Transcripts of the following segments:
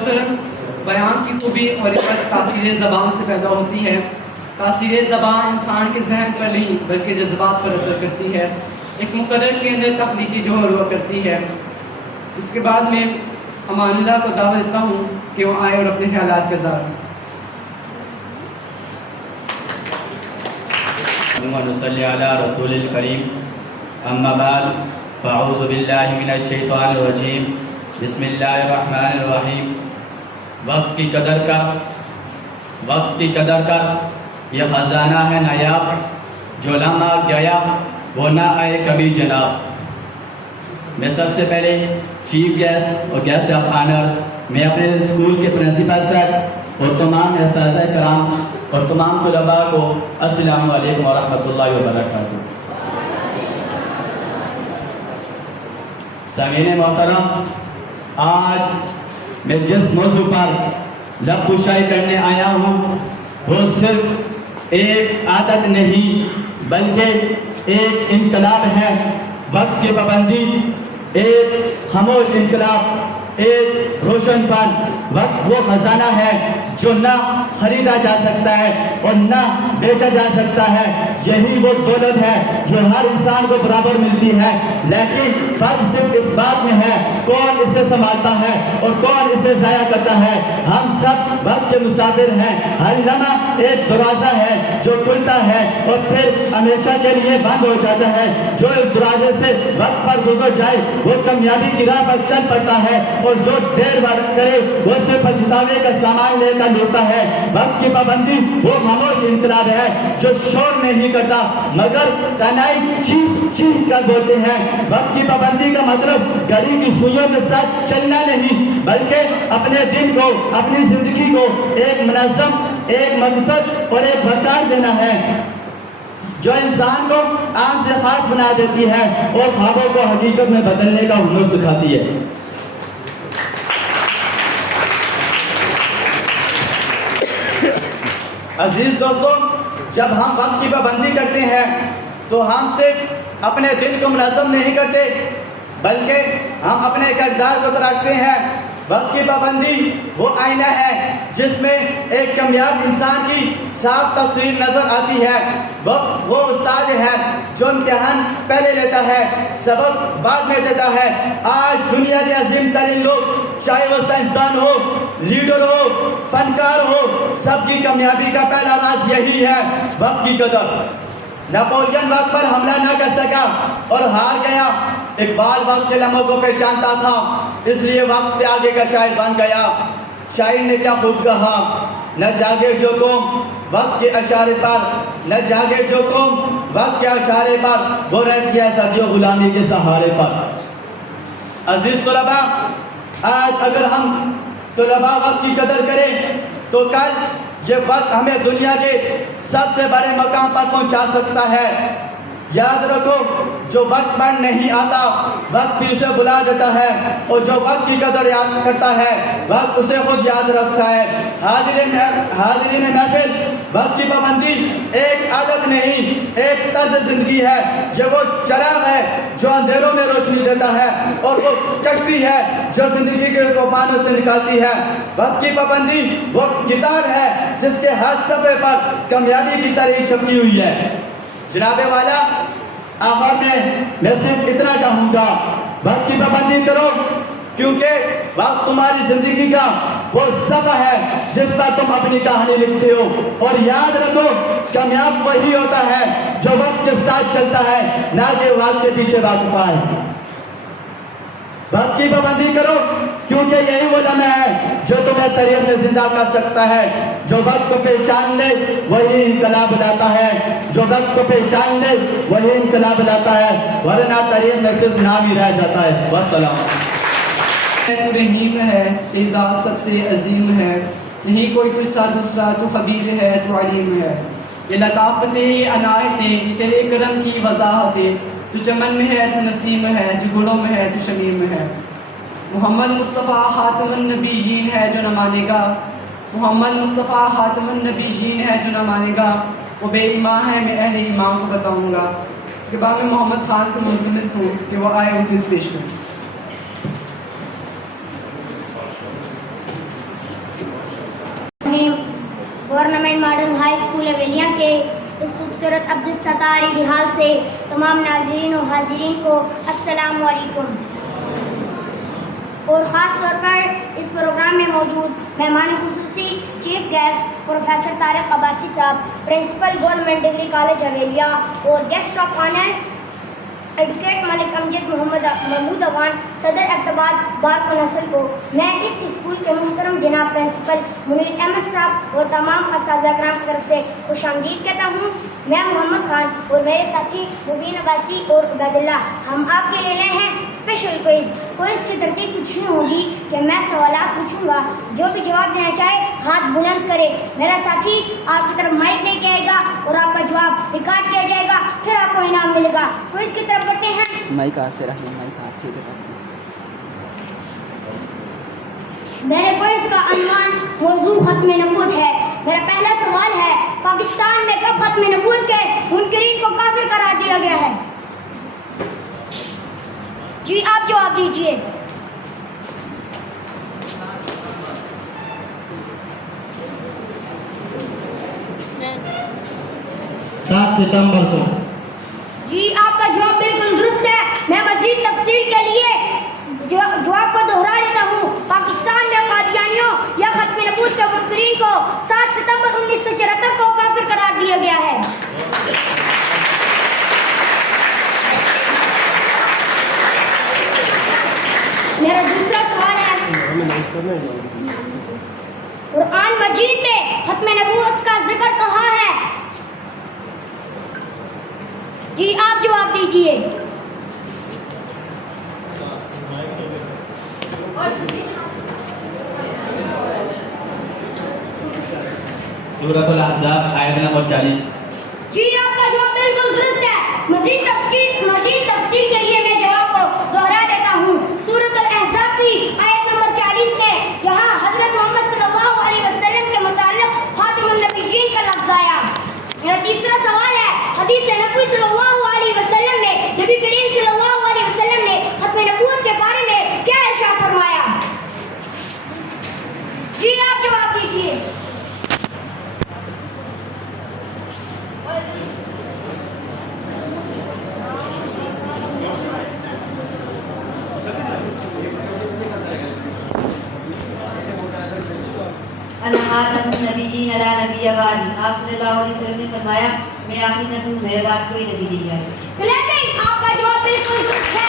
बयान की खूबी और इफ़्फ़त तासीर ज़बान से पैदा होती है। तासीर ज़बान इंसान के जहन पर नहीं बल्कि जज्बात पर असर करती है, एक मुकर्रर के अंदर तख्लीकी जोहर हुआ करती है। इसके बाद में अमानुल्लाह को दावत देता हूँ कि वो आए और अपने ख्यालात का इज़हार करें। नसल्ली अला रसूलिल करीम, अम्मा बाद, फ़अऊज़ु बिल्लाहि मिनश शैतानिर रजीम, बिस्मिल्लाहिर रहमानिर रहीम। वक्त की कदर कर, यह ख़जाना है नायाब, जो लम्हा गया वो ना आए कभी जनाब। मैं सबसे पहले चीफ गेस्ट और गेस्ट ऑफ ऑनर, मैं अपने स्कूल के प्रिंसिपल सर और तमाम उस्ताद कराम और तमाम तलबा को अस्सलामु अलैकुम व रहमतुल्लाहि व बरकातुहू। सामीन मोहतरम, आज मैं जिस मौजू पर लबकुशाई करने आया हूँ वो सिर्फ एक आदत नहीं बल्कि एक इनकलाब है। वक्त की पाबंदी एक खामोश इनकलाब, एक रोशन फन। वक्त वो खजाना है जो ना खरीदा जा सकता है और ना बेचा जा सकता है। यही वो दौलत है जो हर इंसान को बराबर मिलती है, लेकिन फर्क सिर्फ इस बात में है कौन इसे संभालता है और कौन इसे ज़ाया करता है। हम सब वक्त के मुसाफिर हैं। हर लम्हा एक दरवाज़ा है जो खुलता है और फिर हमेशा के लिए बंद हो जाता है। जो इस दरवाजे से वक्त पर गुजर जाए वो कामयाबी की राह पर चल पड़ता है और जो देर करे वो सिर्फ पछतावे का सामान लेकर लौटता है। वक्त की पाबंदी वो खामोश इनकलाब है जो शोर नहीं करता मगर तनाई चीख चीख कर बोलते हैं। वक्त की पाबंदी का मतलब घड़ी की सुइयों के साथ चलना नहीं बल्कि अपने दिन को, अपनी जिंदगी को एक मुनज़्ज़म, एक मकसद और एक वक़ार देना है जो इंसान को आम से खास बना देती है और ख्वाबों को हकीकत में बदलने का हुनर सिखाती है। अजीज दोस्तों, जब हम वक्त की पाबंदी करते हैं तो हम सिर्फ अपने दिन को मुनज़्ज़म नहीं करते बल्कि हम अपने किरदार को तराशते हैं। वक्त की पाबंदी वो आईना है जिसमें एक कामयाब इंसान की साफ तस्वीर नज़र आती है। वक्त वो उस्ताद है जो इम्तिहान पहले लेता है, सबक बाद में देता है। आज दुनिया के अजीम तरीन लोग, चाहे वो साइंसदान हो, लीडर हो, फनकार हो, सबकी कामयाबी का पहला राज यही है वक्त की कदर। नेपोलियन वक्त पर हमला न कर सका और हार गया। इकबाल वक्त के लम्हों को पहचानता था, इसलिए वक्त से आगे का शायर बन गया। शायर ने क्या खूब कहा, न जागे जो कौम वक्त के इशारे पर, न जागे जो कौम वक्त के इशारे पर, वो रहती है सदियों गुलामी के सहारे पर। अजीज तलबा, आज अगर हम तलबा वक्त की कदर करें तो कल ये वक्त हमें दुनिया के सबसे बड़े मकाम पर पहुंचा सकता है। याद रखो, जो वक्त पर नहीं आता वक्त भी उसे बुला देता है और जो वक्त की कदर याद करता है वक्त उसे खुद याद रखता है। हाज़िरीन महफिल, वक्त की पाबंदी एक आदत नहीं, एक तर्ज ज़िंदगी है। ये वो चराग है जो अंधेरों में रोशनी देता है और वो कश्ती है जो ज़िंदगी के तूफानों से निकालती है। वक्त की पाबंदी वो किताब है जिसके हर सफ़े पर कामयाबी की तारीख छपी हुई है। जनाबे वाला, आखिर में मैं सिर्फ इतना कहूँगा, वक्त की पाबंदी करो क्योंकि वक्त तुम्हारी ज़िंदगी का वो सफ़ा है जिस पर तुम अपनी कहानी लिखते हो। और याद रखो, कामयाब वही होता है जो वक्त के साथ चलता है, ना कि वक्त के पीछे भागता है। वक्त की पाबंदी करो क्योंकि यही वो लम्हा है जो तुम्हें तारीख में जिंदा कर सकता है। जो वक्त को पहचान ले वही इनकलाब लाता है, जो वक्त को पहचान ले वही इनकलाब लाता है, वरना तारीख में सिर्फ नाम ही रह जाता है। वस्सलाम। तू रहीम है, एजाज़ सबसे अजीम है, नहीं कोई तुझसा दूसरा, तू खबीर है, तू अलीम है। ये लताफ़तें, ये अनायतें, तेरे करम की वज़ाहतें, तू चमन में है, तू नसीम है, तू गुलों में है, तू शमीम है। मोहम्मद मुस्तफ़ा ख़ातमुन नबीयीन है जो न मानेगा, मोहम्मद मुस्तफ़ा ख़ातमुन नबीयीन है जो न मानेगा, वो बेईमान है, मैं अहले ईमान को बताऊँगा। इसके बाद में मोहम्मद ख़ान से मुल्तमिस हूँ कि वो आए उनकी पेश करें। स्कूल हवेलियाँ के इस खूबसूरत अब्दुल-सत्तार इतिहास से तमाम नाज़रीन और हाज़रीन को अस्सलामु अलैकुम। और ख़ास तौर पर इस प्रोग्राम में मौजूद मेहमान खुसूसी chief guest professor Tariq Abbasi साहब, principal government degree college Havelian, और guest of honour advocate Malik Amjad Mohammad Mahmood Awan, सदर अब्दुल्लाह बार कौंसिल को मैं इस स्कूल के मुहतरम जनाब प्रिंसिपल मुनीर अहमद साहब और तमाम असातिज़ा कराम की तरफ से खुशामदीद कहता हूँ। मैं मोहम्मद खान और मेरे साथी मुबीन अब्बासी और उबैदुल्लाह हम आपके लिए लाए हैं स्पेशल क्विज़ की तरतीब कुछ यूँ होगी कि मैं सवालात पूछूंगा, जो भी जवाब देना चाहे हाथ बुलंद करे। मेरा साथी आपकी तरफ माइक लेके आएगा और आपका जवाब रिकॉर्ड किया जाएगा, फिर आपको इनाम मिलेगा। क्विज़ की तरफ बढ़ते हैं। माइक हाथ से रखिए, माइक हाथ से रखिए। मेरे क्विज़ का अनवान मौजू खत्म नबूत है। मेरा पहला सवाल है, पाकिस्तान में कब खत्म नबूत के मुनकरीन को काफिर करार दिया गया है? जी आप जवाब दीजिए। 7 सितंबर को। जी आपका जवाब बिल्कुल दुरुस्त है। मैं मजीद तफसील के लिए जवाब को दोहरा देता हूँ। पाकिस्तान में कादियानियों या खत्म नबूत के मुनकरीन को 7 सितंबर 1974 को काफिर करार दिया गया है। मेरा दूसरा सवाल है, कुरान मजीद में खत्म नबूवत का जिक्र कहाँ है? जी आप जवाब दीजिए। सूरह अल-अहज़ाब आयत नंबर 40। जी आपका जवाब बिल्कुल दुरुस्त है। मजीद तफसील के लिए मैं जवाब को दोहरा देता हूँ। सूरह अल-अहज़ाब की आयत नंबर 40 में जहाँ हज़रत मोहम्मद सल्लल्लाहु अलैहि वसल्लम के मुताल्लिक़ खातिमुन नबिय्यीन का लफ्ज़ आया। मेरा तीसरा सवाल है, हदीस नबवी सल्लल्लाहु अलैहि वसल्लम में नबी करीम सल्लल्लाहु अलैहि वसल्लम ने खत्म नबूवत के बारे में क्या इरशाद फरमाया? जी आप जवाब दीजिए। नबीयीन अला नबिय्य बाद, आप सल्लल्लाहु अलैहि वसल्लम ने फरमाया, मैं आखिरी नबी हूँ, मेरे बाद कोई नबी नहीं आया। क्लैपिंग, आपका जवाब बिल्कुल दुरुस्त है।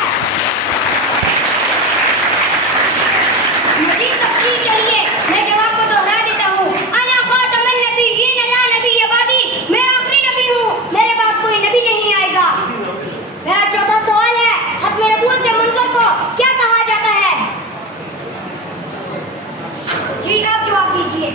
मज़ीद तफसील के लिए मैं जवाब को दोहरा देता हूँ। अना खातमुन नबिय्यीन अला नबिय्य बादी, मैं आखिरी नबी हूँ, मेरे बाद कोई नबी नहीं आएगा। मेरा चौथा सवाल है, खत्म नबूवत के मुनकर को क्या कहा जाता है? जी आप जवाब दीजिए।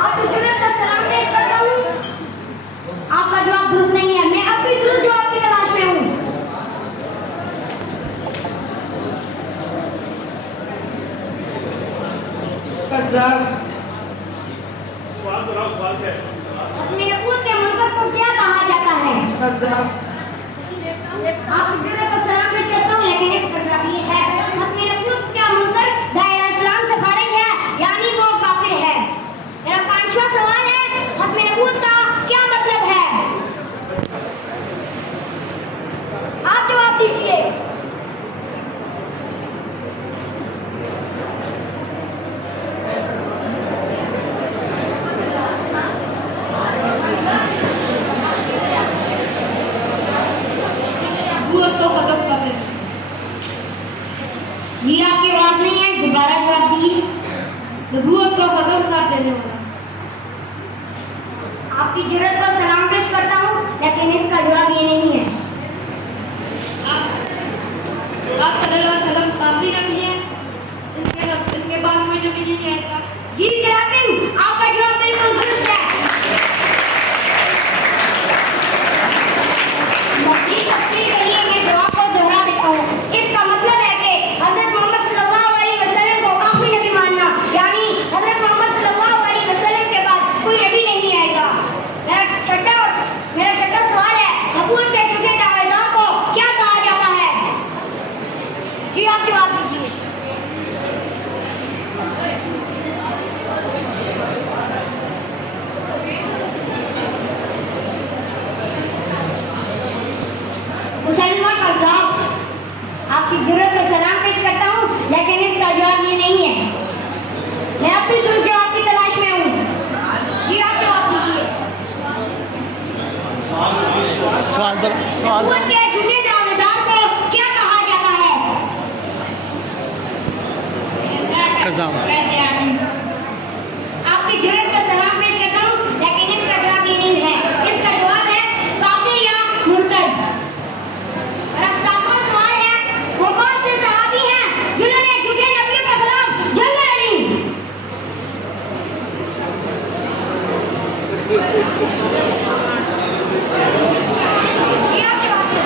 आपको जुर्रत का सलाम पेश करता हूँ। आपका जवाब दुरुस्त नहीं है। मैं अब भी दुरुस्त जवाब की तलाश में हूँ। सवाल क्या है? अपने नबूवत के मुनकर को क्या कहा जाता है? आपको जुर्रत का सलाम पेश करता हूँ, लेकिन इसका जवाब ये है, अपने नबूवत का मुनकर दायरा इस्लाम से खारिज है, यानी वो काफिर है। मेरा पांचवा सवाल है, खत्म नबूवत का क्या मतलब है? आप जवाब दीजिए। ये आपकी आवाज नहीं है, दोबारा जवाब दीजिए। नबूवत को खत्म कर देने वाला। आपकी जुर्रत को सलाम पेश करता हूँ, लेकिन इसका जवाब ये नहीं है। आप सल्लल्लाहु अलैहि वसल्लम काफी नबी हैं, इनके बाद कोई नबी नहीं आएगा। जी क्लैपिंग, आपका जवाब बिल्कुल दुरुस्त है। मज़ीद तफसील के लिए मैं जवाब को दोहरा देता हूँ। इसका मतलब है कि हज़रत मोहम्मद सल्लल्लाहु अलैहि वसल्लम को आखिरी नबी मानना, यानी हज़रत मोहम्मद सल्लल्लाहु अलैहि वसल्लम के बाद कोई नबी नहीं आएगा। मेरा छठा सवाल है, नबूवत के नबूवत के झूठे दावेदार को क्या कहा जाता है? आपकी जरूरत का सलाम पेश करता हूँ, लेकिन इसका जवाब ये नहीं है। इसका जवाब है काफिर या मुर्तद। मेरा सातवां सवाल है, वो कौन से सहाबी हैं जिन्होंने झूठे नबियों के खिलाफ जंग लड़ी? ये आपकी बात है।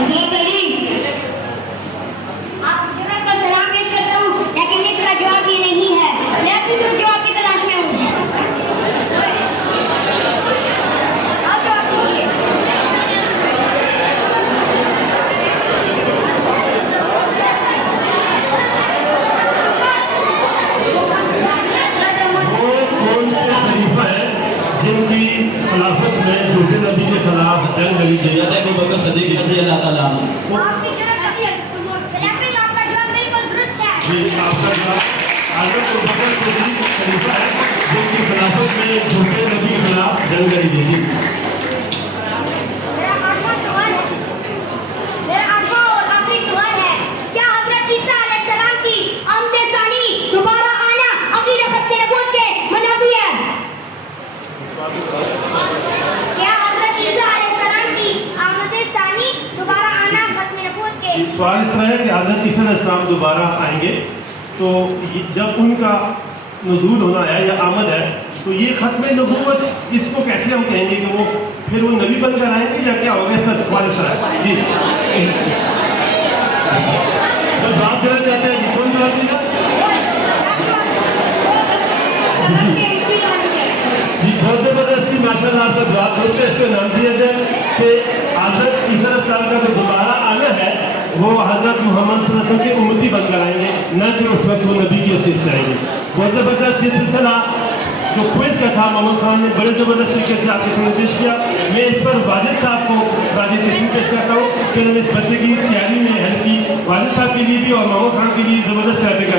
हज़रत अली। आप जरूरत का सलाम पेश करता हूँ, लेकिन इसका जवाब ये नहीं है। मैं अपनी जवाब की तलाश में हूँ। आप जवाब दीजिए। वो कौन से खलीफा है जिनकी खिलाफत में झूठे नबी के खिलाफ जंग लड़ी गई? हज़रत अबू बकर सिद्दीक़ रज़ी अल्लाह ताला अन्हु। आपकी जरूरत है। लेकिन आपका जवाब बिल्कुल दुरुस्त है। जी, आपका जवाब हज़रत अबू बकर सिद्दीक़ खलीफा है जिनकी खिलाफत में झूठे नबी के खिलाफ जंग लड़ी गई थी। मेरा आठवां सवाल है। मेरा आठवां और आखिरी सवाल है, क्या हज़रत ईसा अलैहिस्सलाम की आमद सानी दोबारा आना अक़ीदत खत्म नबूवत के मुनाफी है? क्या हज़रत ईसा अलैहिस्सलाम की आमद सानी दोबारा आना खत्म नबूवत के? सवाल इस तरह है कि हज़रत ईसा अलैहिस्सलाम दोबारा आएंगे, तो जब उनका नज़ूल होना है या आमद है, तो ये ख़त्म नबूवत इसको कैसे हम कहेंगे कि वो फिर वो नबी बनकर आएंगे या क्या होगा? इसका सवाल इस तरह है। जी, जो जवाब देना चाहते हैं, जी कौन जवाब देगा? जी, बहुत ज़बरदस्ती माशाल्लाह आपका जवाब दोस्तों इस पर नाम दिया जाए कि हज़रत ईसा अलैहिस्सलाम का जो दोबारा आना है वो हज़रत मोहम्मद सल्लल्लाहु अलैहि वसल्लम के उम्मती बनकर आएंगे, न कि उस वक्त वो नबी की हैसियत से आएंगे। बहुत ज़बरदस्त ये सिलसिला जो क्विज़ का था, मोहम्मद खान ने बड़े ज़बरदस्त तरीके से आपके सामने पेश किया। मैं इस पर वाजिद साहब को वाजिद तस्लीम पेश करता हूँ कि उन्होंने इस बच्चे की तैयारी में हेल्प की। वाजिद साहब के लिए भी और मोहम्मद खान के लिए ज़बरदस्त क्लैपिंग का